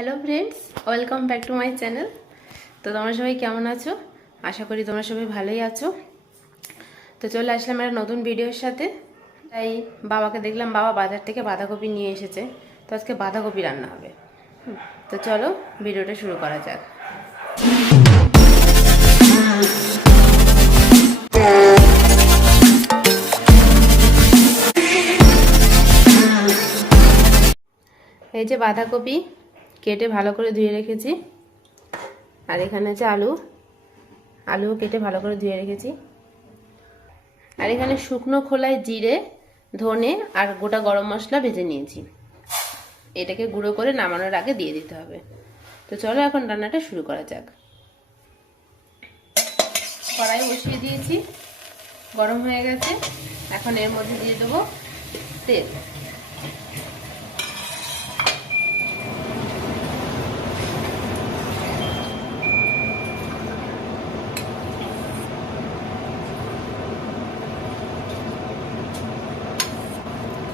Hello friends, welcome back to my channel. তো তোমরা সবাই কেমন আছো? আশা করি তোমরা সবাই ভালোই আছো। তো চলে আসলাম একটা নতুন ভিডিওর সাথে। তাই বাবাকে দেখলাম, বাবা বাজার থেকে বাঁধাকপি নিয়ে এসেছে। তো আজকে বাঁধাকপি রান্না হবে। তো চলো ভিডিওটা শুরু করা যাক। এই যে বাঁধাকপি কেটে ভালো করে ধুয়ে রেখেছি, আর এখানে আছে আলু কেটে ভালো করে ধুয়ে রেখেছি, আর এখানে শুকনো খোলায় জিরে, ধনে আর গোটা গরম মশলা ভেজে নিয়েছি। এটাকে গুঁড়ো করে নামানোর আগে দিয়ে দিতে হবে। তো চলো এখন রান্নাটা শুরু করা যাক। কড়াই বসিয়ে দিয়েছি, গরম হয়ে গেছে। এখন এর মধ্যে দিয়ে দেবো তেল।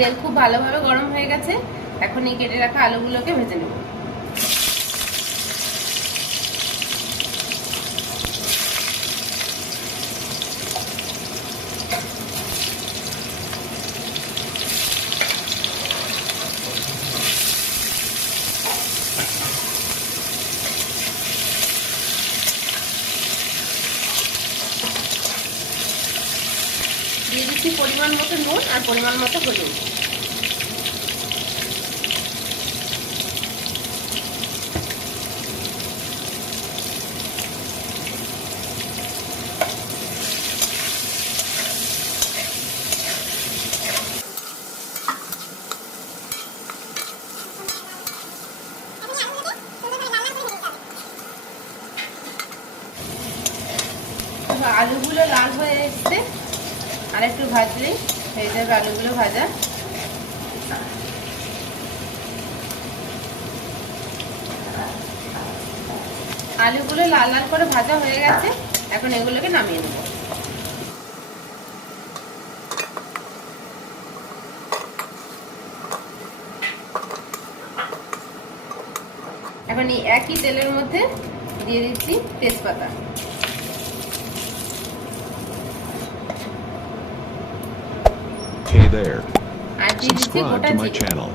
তেল খুব ভালোভাবে গরম হয়ে গেছে। এখন এই কেটে রাখা আলুগুলোকে ভেজে নেব। দিয়ে দিচ্ছি পরিমাণ মতো নুন আর পরিমাণ মতো হলুদ। আলুগুলো লাল হয়ে এসছে, আর একটু ভাজলেই হয়ে যাবে আলুগুলো ভাজা। আলুগুলো লাল লাল করে ভাজা হয়ে গেছে। এখন এগুলোকে নামিয়ে নেব। এখন এই একই তেলের মধ্যে দিয়ে দিচ্ছি তেজপাতা। Hey there. Subscribe to my channel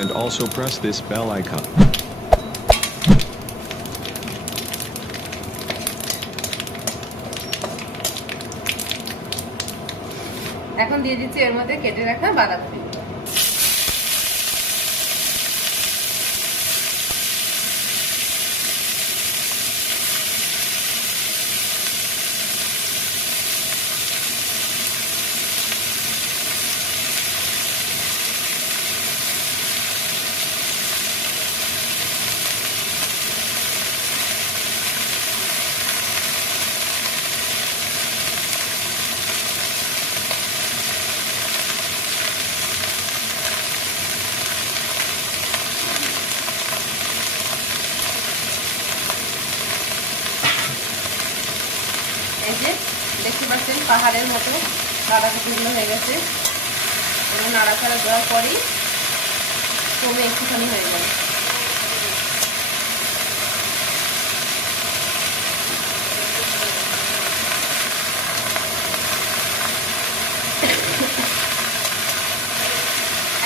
and also press this bell icon. এখন দিয়ে দিচ্ছি এর মধ্যে কেটে রাখা বাঁধাকপি। এই যে দেখতে পাচ্ছেন পাহাড়ের মতো বাঁধাকপিগুলো হয়ে গেছে। এবং নাড়াচাড়া দেওয়ার পরই কমে একটুখানি হয়ে যাবে।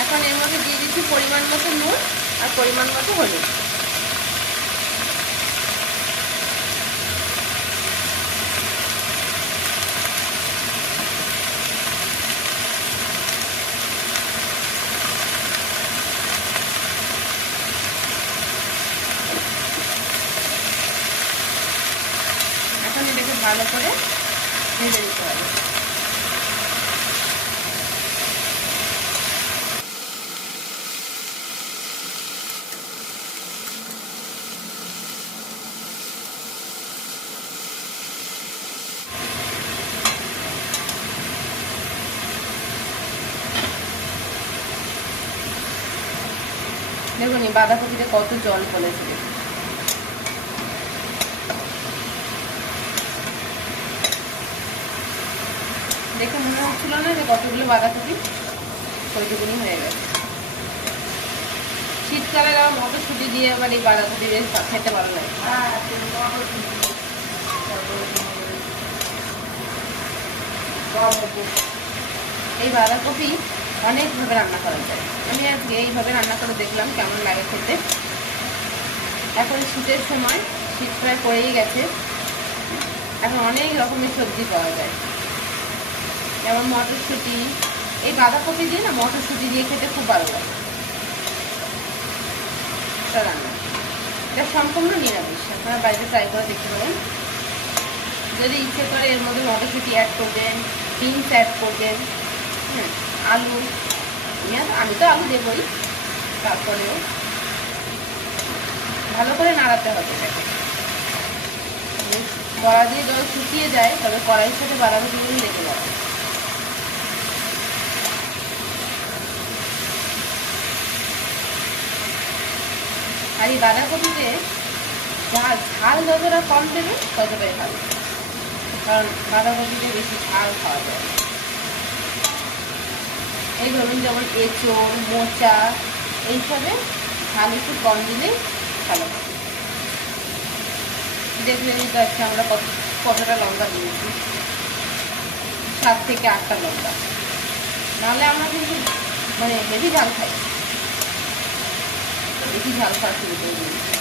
এখন এর মধ্যে দিয়ে দিচ্ছি পরিমাণ মতো নুন আর পরিমাণ মতো হলুদ। এখন এটাকে ভালো করে ভেজে দিতে হবে। দেখুন এই বাঁধাকপিতে কত জল ফেলেছে। দেখে মনে হচ্ছিল না যে কতগুলো বাঁধাকপি, ওইটুকুনি হয়ে গেছে। শীতকালে আমার মটরশুঁটি দিয়ে আবার এই বাঁধাকপি বেশ খেতে ভালো লাগে। এই বাঁধাকপি অনেকভাবে রান্না করা যায়। আমি আজকে এইভাবে রান্না করে দেখলাম কেমন লাগে খেতে। এখন শীতের সময়, শীত প্রায় পড়েই গেছে, এখন অনেক রকমের সবজি পাওয়া যায়, যেমন মটরশুঁটি। এই বাঁধাকপি দিয়ে না মটরশুঁটি দিয়ে খেতে খুব ভালো লাগে রান্না। এটা সম্পূর্ণ নিরামিষ, আপনারা বাড়িতে ট্রাই করে দেখতে পারেন। যদি ইচ্ছে করে এর মধ্যে মটরশুঁটি অ্যাড করবেন, বিনস অ্যাড করবেন, আলু, আমি তো আলু দেবই। তারপরেও ভালো করে নাড়াতে হবে এটাকে। কড়া দিয়ে জল শুকিয়ে যায়, তবে কড়াইয়ের সাথে বাঁধাকপিগুলো লেগে যাবে। আর এই বাঁধাকপিতে ঝাল যতটা কম দেবে ততটাই ভালো, কারণ বাঁধাকপিতে বেশি ঝাল খাওয়া যায়। এই ধরুন যেমন এঁচোড়, মোচা, এইসবে ঝাল একটু কম দিলেই ভালো হবে। দেখলে নিতে হচ্ছে আমরা কতটা লঙ্কা দিয়েছি, 7 থেকে 8টা লঙ্কা। নাহলে আমরা কিন্তু মানে হেভি ঝাল খাই, বেশি ঝাল খাওয়া শুরু করে দিয়েছি।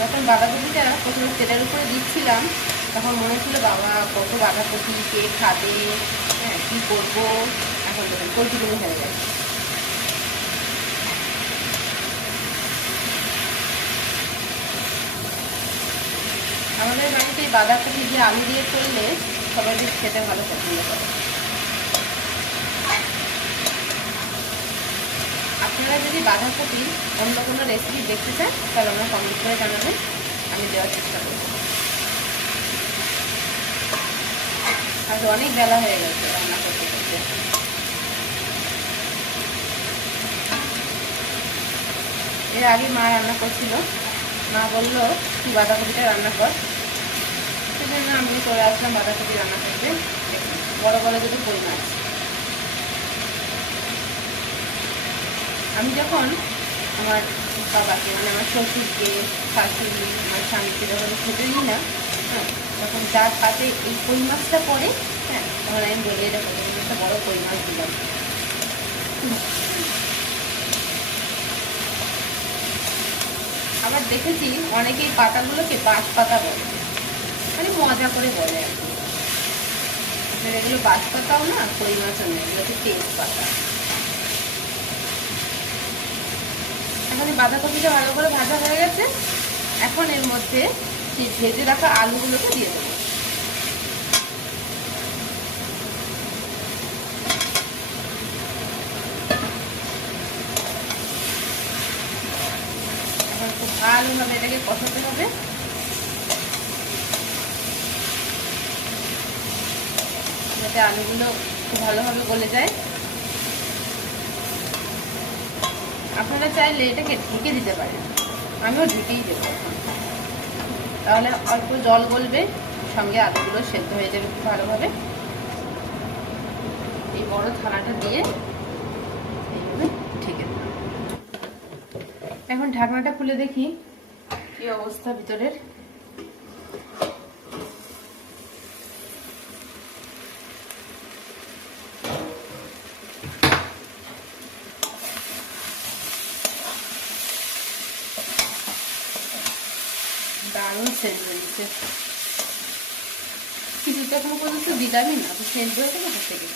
যখন বাঁধাকপিটা প্রথমে তেলের উপরে দিচ্ছিলাম, তখন মনে হচ্ছিল বাবা কত বাঁধাকপি, কে খাবে, হ্যাঁ কী করবো। এখন দেখুন কলটিগুলো হয়ে গেছে। আমাদের বাড়িতে বাঁধাকপি দিয়ে আলু দিয়ে করলে সবাই বেশ খেতে ভালো পছন্দ করে। আপনারা যদি বাঁধাকপি অন্য কোনো রেসিপি দেখতে চান তাহলে আমরা কমেন্ট করে জানাবেন, আমি দেওয়ার চেষ্টা করব। আজ অনেক বেলা হয়ে গেছে রান্না করতে করতে। এর আগে মা রান্না করছিল, মা বললো তুই বাঁধাকপিটা রান্না কর, সেজন্য আমি চলে আসলাম বাঁধাকপি রান্না করতে। বড় বড় দুটো কই মাছ। আমি যখন আমার বাবাকে মানে আমার শ্বশুরকে, শাশুড়ি, আমার স্বামীকে যখন খেতে দিই না, হ্যাঁ, তখন যার হাতে এই কই মাছটা পড়ে, হ্যাঁ, তখন আমি বলি এটা কত একটা বড় কই মাছ দিলাম। আবার দেখেছি অনেকেই পাতাগুলোকে বাঁশ পাতা বলে, মানে মজা করে বলে আর কি। এগুলো বাঁশ পাতাও না, কই মাছও নেই, এগুলো হচ্ছে তেজ পাতা। এখন বাঁধাকপিটা ভালো করে ভাজা হয়ে গেছে। এখন এর মধ্যে সেই ভেজে রাখা আলুগুলোকে দিয়ে দেবো। এখন খুব ভালোভাবে এটাকে কষাতে হবে, যাতে আলুগুলো খুব ভালোভাবে গলে যায়। আপনারা চাইলে এটাকে ঢেকে দিতে পারেন, আমিও ঢেকেই দেবো। তাহলে অল্প জল গলবে, সঙ্গে আলুগুলো সেদ্ধ হয়ে যাবে খুব ভালোভাবে। এই বড় থালাটা দিয়ে এইভাবে ঢেকে দেব। এখন ঢাকনাটা খুলে দেখি কি অবস্থা ভিতরের। দারুণ সেন্ট বেরিয়েছে, কিছু তো এখন পর্যন্ত দিলামই না, তো সেন্ট বেরোতে কোথা থেকে।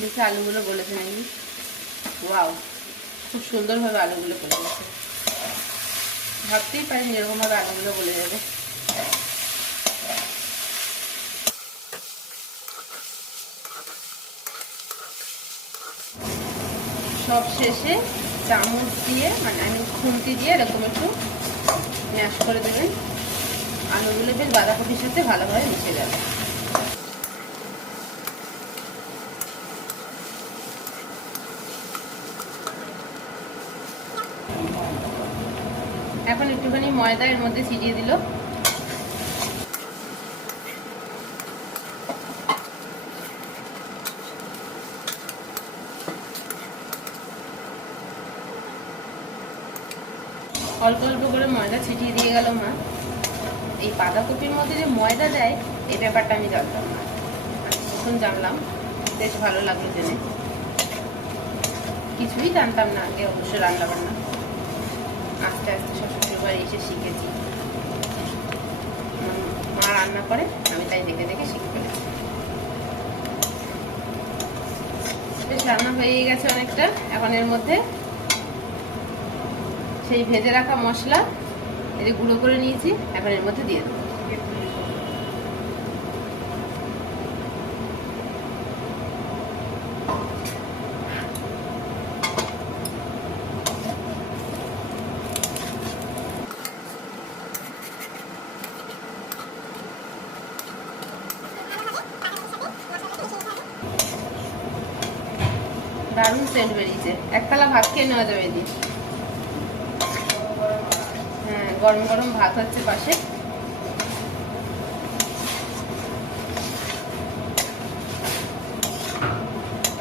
দেখি আলুগুলো গলেছে নাকি। ওয়াও, খুব সুন্দরভাবে আলুগুলো গলে গেছে। ভাবতেই পারিনি এরকমভাবে আলুগুলো গলে যাবে। সব শেষে চামচ দিয়ে, মানে আমি খুন্তি দিয়ে এরকম একটু ম্যাশ করে দেবেন, আলুগুলো বেশ বাঁধাকপির সাথে ভালোভাবে মিশে যাবে। এখন একটুখানি ময়দা এর মধ্যে ছিটিয়ে দিল। অল্প অল্প করে ময়দা ছিটিয়ে দিয়ে গেল মা। এই বাঁধাকপির মধ্যে যে ময়দা দেয় এই ব্যাপারটা আমি জানতাম না, এখন জানলাম, বেশ ভালো লাগলো জেনে। কিছুই জানতাম না আগে অবশ্য রান্না বান্না, আস্তে আস্তে শ্বশুর বাড়ি এসে শিখেছি। মা রান্না করে আমি তাই দেখে দেখে শিখে ফেলেছি। বেশ রান্না হয়ে গেছে অনেকটা। এখন এর মধ্যে সেই ভেজে রাখা মশলা এই যে গুঁড়ো করে নিয়েছি এখন এর মধ্যে দিয়ে দেবো। দারুণ সেন্ট বেরিয়েছে, এক থালা ভাত খেয়ে নেওয়া যাবে এদিন। হ্যাঁ, গরম গরম ভাত হচ্ছে পাশে।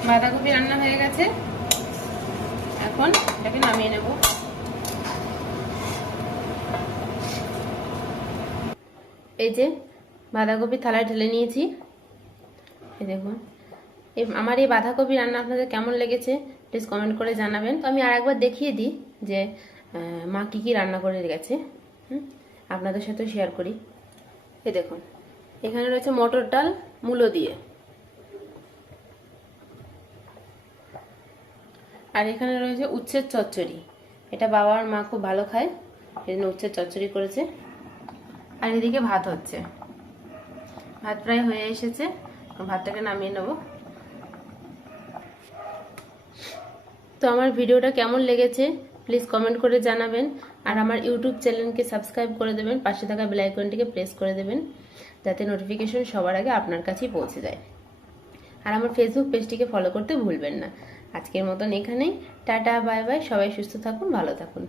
বাঁধাকপি রান্না হয়ে গেছে, এখন এটাকে নামিয়ে নেব। এই যে বাঁধাকপি থালায় ঢেলে নিয়েছি। এই দেখুন, আমার এই বাঁধাকপি রান্না আপনাদের কেমন লেগেছে প্লিজ কমেন্ট করে জানাবেন। তো আমি আর একবার দেখিয়ে দিই যে মা কী কী রান্না করে গেছে, আপনাদের সাথে শেয়ার করি। এই দেখুন, এখানে রয়েছে মটর ডাল মূলো দিয়ে, আর এখানে রয়েছে উচ্ছের চচ্চড়ি। এটা বাবা আর মা খুব ভালো খায়, এই জন্য উচ্ছের চচ্চড়ি করেছে। আর এদিকে ভাত হচ্ছে, ভাত প্রায় হয়ে এসেছে, ভাতটাকে নামিয়ে নেব। তো আমার ভিডিওটা কেমন লেগেছে প্লিজ কমেন্ট করে জানাবেন। আর আমার ইউটিউব চ্যানেলকে সাবস্ক্রাইব করে দেবেন, পাশে থাকা বেল আইকনটিকে প্রেস করে দেবেন যাতে নোটিফিকেশন সবার আগে আপনার কাছেই পৌঁছে যায়। আর আমার ফেসবুক পেজটিকে ফলো করতে ভুলবেন না। আজকের মতন এখানেই, টাটা বাই বাই, সবাই সুস্থ থাকুন, ভালো থাকুন।